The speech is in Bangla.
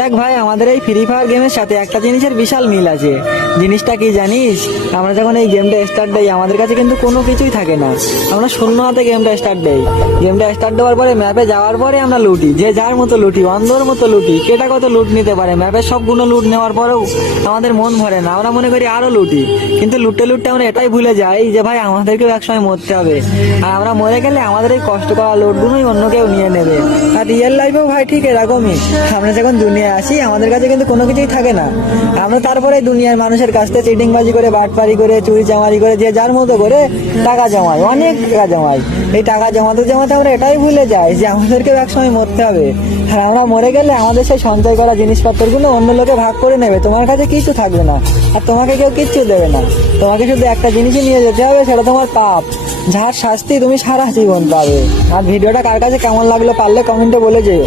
দেখ ভাই, আমাদের এই ফ্রি ফায়ার গেমের সাথে একটা জিনিসের বিশাল মিল আছে। জিনিসটা কি জানিস? আমরা যখন এই গেমটা স্টার্ট দেই, আমাদের কাছে কিন্তু কোনো কিছুই থাকে না। আমরা শূন্য হাতে গেমটা স্টার্ট দেই। গেমটা স্টার্ট দেওয়ার পরে ম্যাপে যাওয়ার পরে আমরা লুটি, যে যার মতো লুটি, অন্ধর মতো লুটি। কেটা কত লুট নিতে পারে, ম্যাপের সবগুলো লুট নেওয়ার পরেও আমাদের মন ভরে না, আমরা মনে করি আরো লুটি। কিন্তু লুটে লুটে আমরা এটাই ভুলে যাই যে ভাই আমাদেরকেও একসময় মরতে হবে, আর আমরা মরে গেলে আমাদের এই কষ্ট করা লুটগুলোই অন্য কেউ নিয়ে নেবে। আর রিয়েল লাইফেও ভাই ঠিক এরকমই। আমরা যখন দুনিয়ায় আসি, আমাদের কাছে কিন্তু কোনো কিছুই থাকে না। আমরা তারপরে দুনিয়ার মানুষের কাছ থেকে চিটিংবাজি করে, বাটপারি করে, চুরি চামারি করে, যে যার মতো করে টাকা জমাই, অনেক টাকা জমাই। এই টাকা জমাতে জমাতে আমরা এটাই ভুলে যাই যে আমাদেরকেও একসময় মরতে হবে। আর আমরা মরে গেলে আমাদের সেই সঞ্চয় করা জিনিসপত্রগুলো অন্য লোকে ভাগ করে নেবে, তোমার কাছে কিছু থাকবে না, আর তোমাকে কেউ কিচ্ছু দেবে না। তোমাকে শুধু একটা জিনিসই নিয়ে যেতে হবে, সেটা তোমার পাপ, যার শাস্তি তুমি সারা জীবন পাবে। আর ভিডিওটা কার কাছে কেমন লাগলো পারলে কমেন্টে বলে যেও।